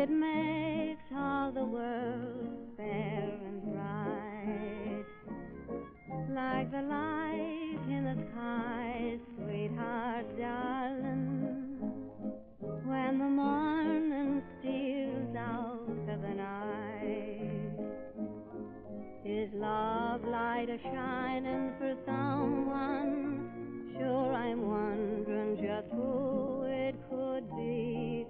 It makes all the world fair and bright, like the light in the sky, sweetheart, darling. When the morning steals out of the night, is love light a-shining for someone? Sure, I'm wondering just who it could be.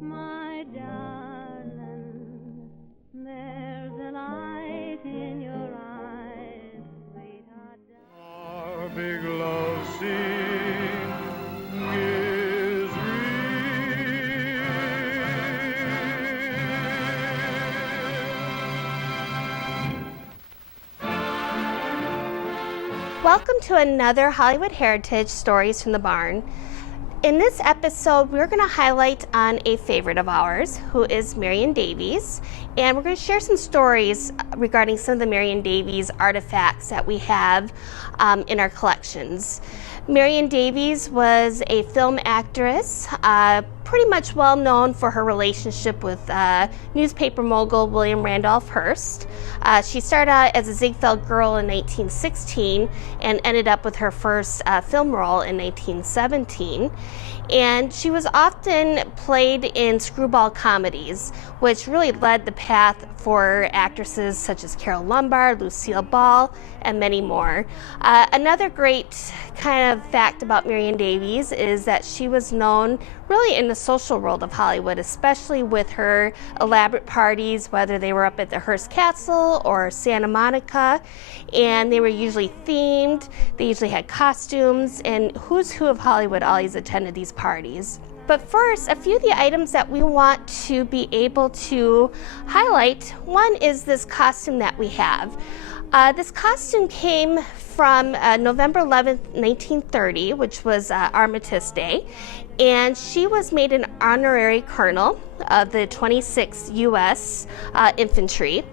My darling, there's a light in your eyes, sweetheart. Our big love scene is real. Welcome to another Hollywood Heritage Stories from the Barn. In this episode, we're going to highlight on a favorite of ours, who is Marion Davies, and we're going to share some stories regarding some of the Marion Davies artifacts that we have in our collections. Marion Davies was a film actress, pretty much well known for her relationship with newspaper mogul William Randolph Hearst. She started out as a Ziegfeld girl in 1916 and ended up with her first film role in 1917. And she was often played in screwball comedies, which really led the path for actresses such as Carole Lombard, Lucille Ball, and many more. Another great kind of fact about Marion Davies is that she was known really in the social world of Hollywood, especially with her elaborate parties, whether they were up at the Hearst Castle or Santa Monica, and they were usually themed. They usually had costumes, and who's who of Hollywood always attended these parties. But first, a few of the items that we want to be able to highlight. One is this costume that we have. This costume came from November 11th, 1930, which was Armistice Day, and she was made an honorary colonel of the 26th U.S. Infantry.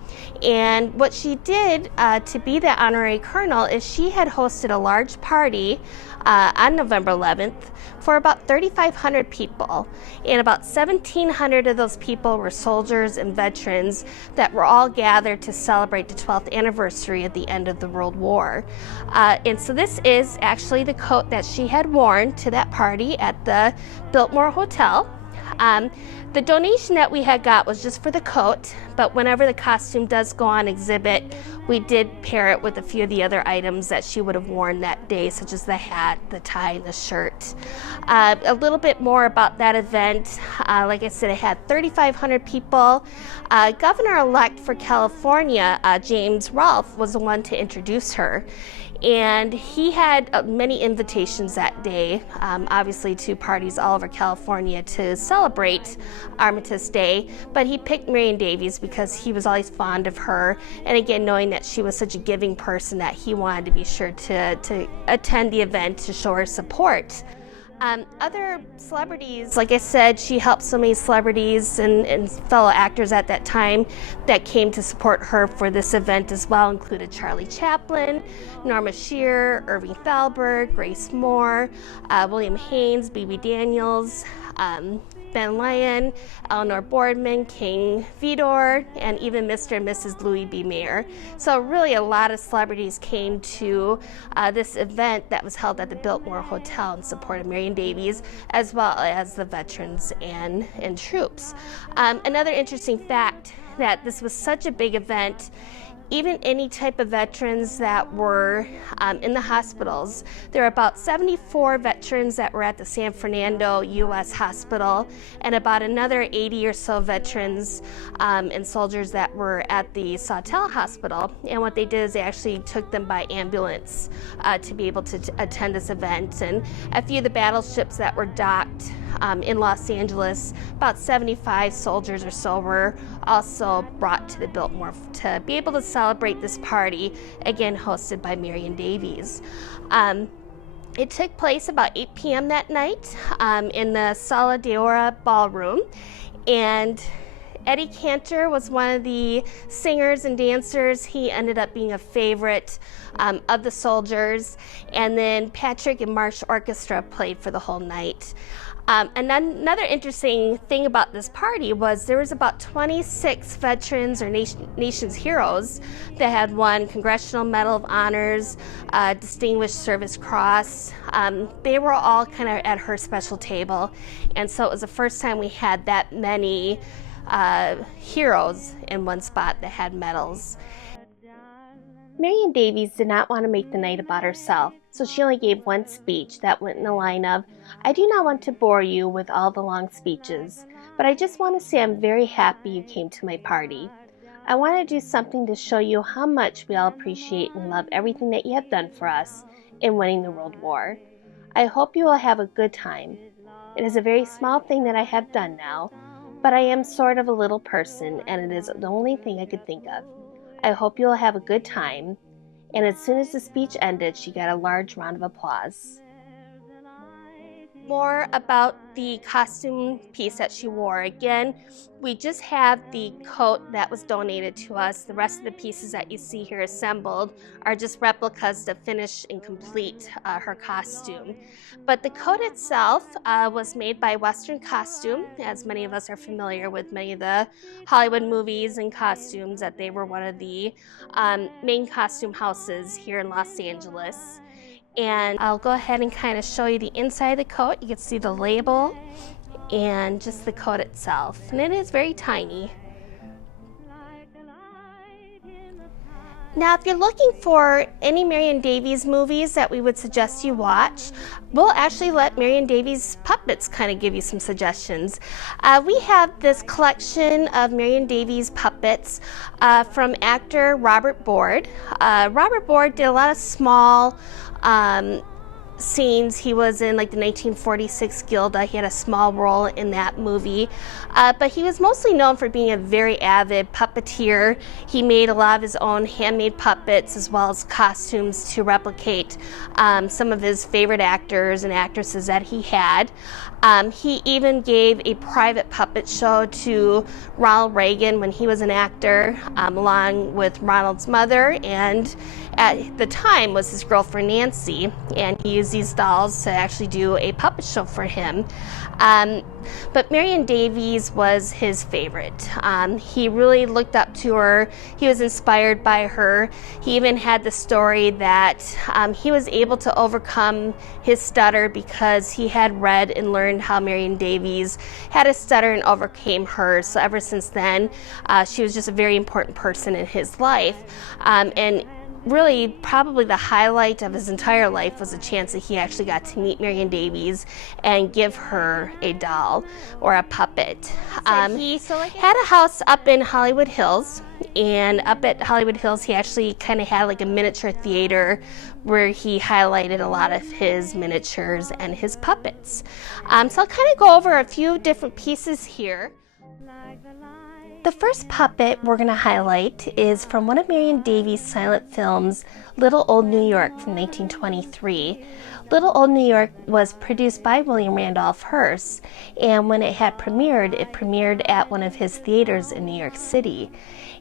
And what she did to be the honorary colonel is she had hosted a large party on November 11th for about 3,500 people, and about 1,700 of those people were soldiers and veterans that were all gathered to celebrate the 12th anniversary of the end of the World War. And so this is actually the coat that she had worn to that party at the Biltmore Hotel. The donation that we had got was just for the coat, but whenever the costume does go on exhibit, we did pair it with a few of the other items that she would have worn that day, such as the hat, the tie, and the shirt. A little bit more about that event. Like I said, it had 3,500 people. Governor-elect for California, James Rolfe, was the one to introduce her. And he had many invitations that day, obviously to parties all over California to celebrate Armistice Day, but he picked Marion Davies because he was always fond of her, and again, knowing that she was such a giving person that he wanted to be sure to attend the event to show her support. Other celebrities, like I said, she helped so many celebrities and fellow actors at that time that came to support her for this event as well, included Charlie Chaplin, Norma Shearer, Irving Thalberg, Grace Moore, William Haynes, B.B. Daniels, Ben Lyon, Eleanor Boardman, King Vidor, and even Mr. and Mrs. Louis B. Mayer. So really a lot of celebrities came to this event that was held at the Biltmore Hotel in support of Marion Davies, as well as the veterans and troops. Another interesting fact that this was such a big event, even any type of veterans that were in the hospitals. There were about 74 veterans that were at the San Fernando U.S. Hospital, and about another 80 or so veterans and soldiers that were at the Sawtell Hospital. And what they did is they actually took them by ambulance to be able to attend this event. And a few of the battleships that were docked in Los Angeles, about 75 soldiers or so were also brought to the Biltmore to be able to celebrate this party, again hosted by Marion Davies. It took place about 8 p.m. that night in the Sala d'Oro ballroom, and Eddie Cantor was one of the singers and dancers. He ended up being a favorite of the soldiers, and then Patrick and Marsh Orchestra played for the whole night. And then another interesting thing about this party was there was about 26 veterans or nation's heroes that had won Congressional Medal of Honors, Distinguished Service Cross. They were all kind of at her special table, and so it was the first time we had that many heroes in one spot that had medals. Marion Davies did not want to make the night about herself, so she only gave one speech that went in the line of, "I do not want to bore you with all the long speeches, but I just want to say I'm very happy you came to my party. I want to do something to show you how much we all appreciate and love everything that you have done for us in winning the World War. I hope you will have a good time. It is a very small thing that I have done now, but I am sort of a little person, and it is the only thing I could think of. I hope you will have a good time." And as soon as the speech ended, she got a large round of applause. More about the costume piece that she wore. Again, we just have the coat that was donated to us. The rest of the pieces that you see here assembled are just replicas to finish and complete her costume. But the coat itself was made by Western Costume, as many of us are familiar with many of the Hollywood movies and costumes, that they were one of the main costume houses here in Los Angeles. And I'll go ahead and kind of show you the inside of the coat. You can see the label and just the coat itself. And it is very tiny. Now, if you're looking for any Marion Davies movies that we would suggest you watch, we'll actually let Marion Davies puppets kind of give you some suggestions. We have this collection of Marion Davies puppets from actor Robert Board. Robert Board did a lot of small scenes. He was in like the 1946 Gilda. He had a small role in that movie, but he was mostly known for being a very avid puppeteer. He made a lot of his own handmade puppets as well as costumes to replicate some of his favorite actors and actresses that he had. He even gave a private puppet show to Ronald Reagan when he was an actor, along with Ronald's mother, and at the time was his girlfriend Nancy, and he used these dolls to actually do a puppet show for him. But Marion Davies was his favorite. He really looked up to her. He was inspired by her. He even had the story that he was able to overcome his stutter because he had read and learned how Marion Davies had a stutter and overcame hers. So ever since then, she was just a very important person in his life. And really, probably the highlight of his entire life was the chance that he actually got to meet Marion Davies and give her a doll or a puppet. He had a house up in Hollywood Hills, and up at Hollywood Hills he actually kind of had like a miniature theater where he highlighted a lot of his miniatures and his puppets. So I'll kind of go over a few different pieces here. The first puppet we're going to highlight is from one of Marion Davies' silent films, Little Old New York from 1923. Little Old New York was produced by William Randolph Hearst, and when it premiered at one of his theaters in New York City.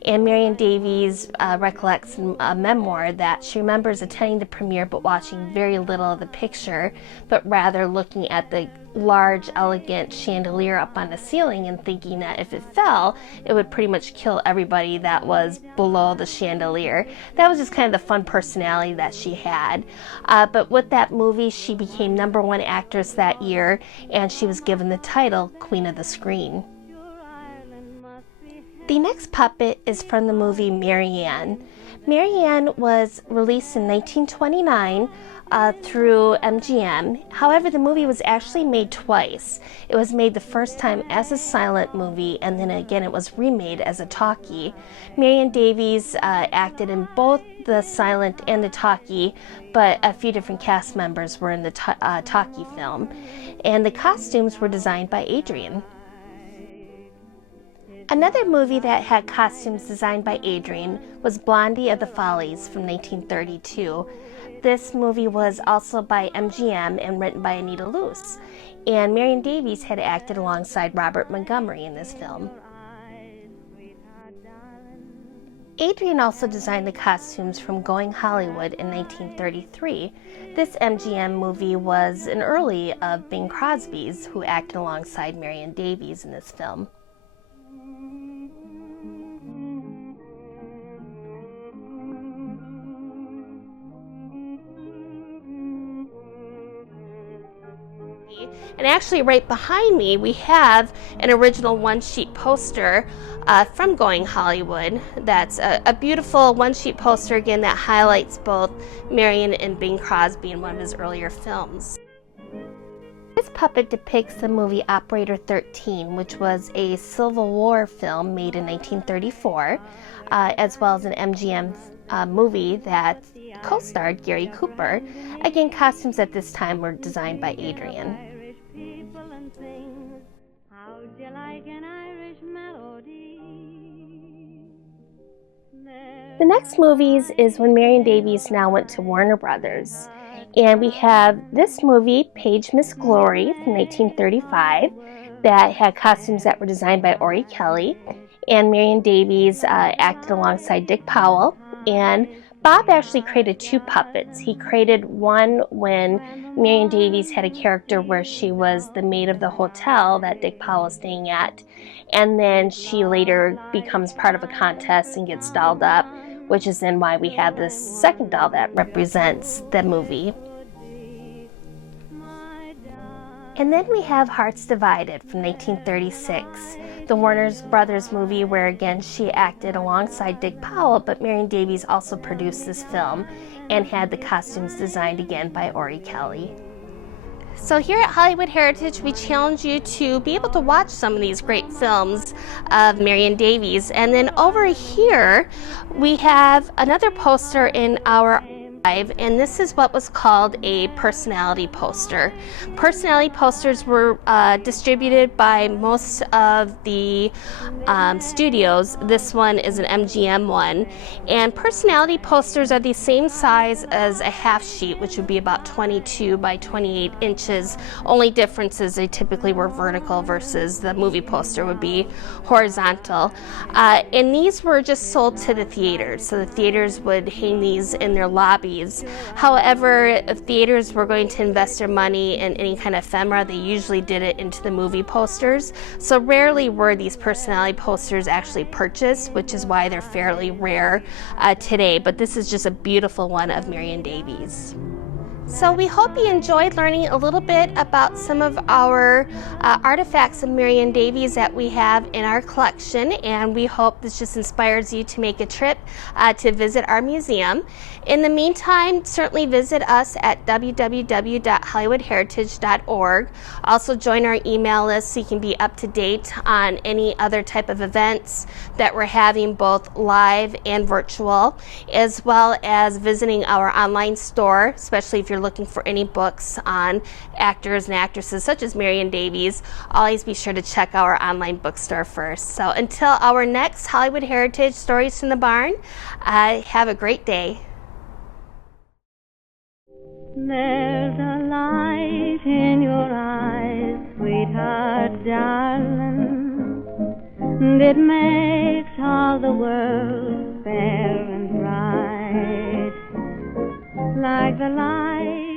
And Marion Davies recollects in a memoir that she remembers attending the premiere but watching very little of the picture, but rather looking at the large, elegant chandelier up on the ceiling and thinking that if it fell, it would pretty much kill everybody that was below the chandelier. That was just kind of the fun personality that she had. But with that movie, she became #1 actress that year, and she was given the title Queen of the Screen. The next puppet is from the movie Marianne. Marianne was released in 1929 through MGM. However, the movie was actually made twice. It was made the first time as a silent movie, and then again it was remade as a talkie. Marion Davies acted in both the silent and the talkie, but a few different cast members were in the talkie film. And the costumes were designed by Adrian. Another movie that had costumes designed by Adrian was Blondie of the Follies from 1932. This movie was also by MGM and written by Anita Luce, and Marion Davies had acted alongside Robert Montgomery in this film. Adrian also designed the costumes from Going Hollywood in 1933. This MGM movie was an early of Bing Crosby's, who acted alongside Marion Davies in this film. And actually right behind me we have an original one-sheet poster from Going Hollywood. That's a beautiful one-sheet poster again that highlights both Marion and Bing Crosby in one of his earlier films. This puppet depicts the movie Operator 13, which was a Civil War film made in 1934, as well as an MGM movie that co-starred Gary Cooper. Again, costumes at this time were designed by Adrian. The next movies is when Marion Davies now went to Warner Brothers. And we have this movie, Paige, Miss Glory, from 1935, that had costumes that were designed by Ori Kelly. And Marion Davies acted alongside Dick Powell. And Bob actually created two puppets. He created one when Marion Davies had a character where she was the maid of the hotel that Dick Powell was staying at. And then she later becomes part of a contest and gets dolled up, which is then why we have this second doll that represents the movie. And then we have Hearts Divided from 1936, the Warner Brothers movie where again she acted alongside Dick Powell, but Marion Davies also produced this film and had the costumes designed again by Ori Kelly. So here at Hollywood Heritage, we challenge you to be able to watch some of these great films of Marion Davies. And then over here, we have another poster in our archive, and this is what was called a personality poster. Personality posters were distributed by most of the studios. This one is an MGM one. And personality posters are the same size as a half sheet, which would be about 22 by 28 inches. Only difference is they typically were vertical versus the movie poster would be horizontal. And these were just sold to the theaters. So the theaters would hang these in their lobbies. However, if theaters were going to invest their money in any kind of ephemera, they usually did it into the movie posters. So rarely were these personality posters actually purchased, which is why they're fairly rare today. But this is just a beautiful one of Marion Davies. So we hope you enjoyed learning a little bit about some of our artifacts of Marion Davies that we have in our collection, and we hope this just inspires you to make a trip to visit our museum. In the meantime, certainly visit us at www.hollywoodheritage.org. Also join our email list so you can be up to date on any other type of events that we're having, both live and virtual, as well as visiting our online store, especially if you're looking for any books on actors and actresses such as Marion Davies. Always be sure to check our online bookstore first. So until our next Hollywood Heritage Stories from the Barn, have a great day. There's a light in your eyes, sweetheart, darling, that makes all the world fair and bright, like the light